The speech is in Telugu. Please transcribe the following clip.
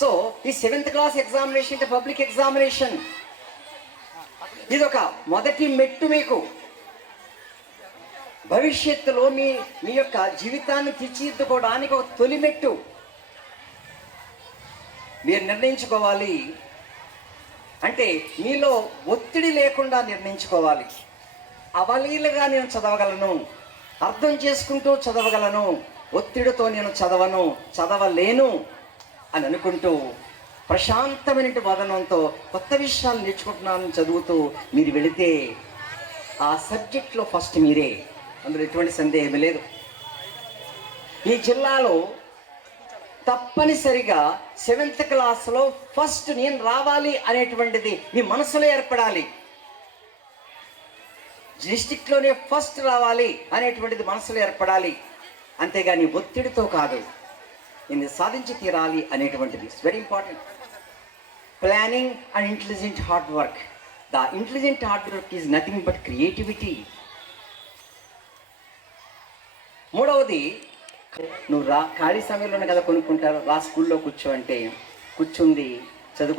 సో ఈ 7th క్లాస్ ఎగ్జామినేషన్ అంటే పబ్లిక్ ఎగ్జామినేషన్. ఇది ఒక మొదటి మెట్టు. మీకు భవిష్యత్తులో మీ యొక్క జీవితాన్ని తీర్చిదిద్దుకోవడానికి ఒక తొలి మెట్టు. మీరు నిర్ణయించుకోవాలి అంటే మీలో ఒత్తిడి లేకుండా నిర్ణయించుకోవాలి. అవలీలగా నేను చదవగలను, అర్థం చేసుకుంటూ చదవగలను, ఒత్తిడితో నేను చదవలేను అని అనుకుంటూ ప్రశాంతమైన వదనంతో కొత్త విషయాలు నేర్చుకుంటున్నాను చదువుతూ మీరు వెళితే ఆ సబ్జెక్ట్లో ఫస్ట్ మీరే, అందులో ఎటువంటి సందేహం లేదు. ఈ జిల్లాలో తప్పనిసరిగా 7th క్లాస్లో ఫస్ట్ నేను రావాలి అనేటువంటిది మీ మనసులో ఏర్పడాలి. డిస్ట్రిక్ట్లోనే ఫస్ట్ రావాలి అనేటువంటిది మనసులో ఏర్పడాలి. అంతేగాని ఒత్తిడితో కాదు, నేను సాధించి తీరాలి అనేటువంటిది. It's very important. Planning and intelligent hard work. The intelligent hard work is nothing but creativity. మూడవది, నువ్వు ఖాళీ సమయంలోనే కదా కొనుక్కుంటారు, రా స్కూల్లో కూర్చో అంటే కూర్చుంది చదువుకుంటా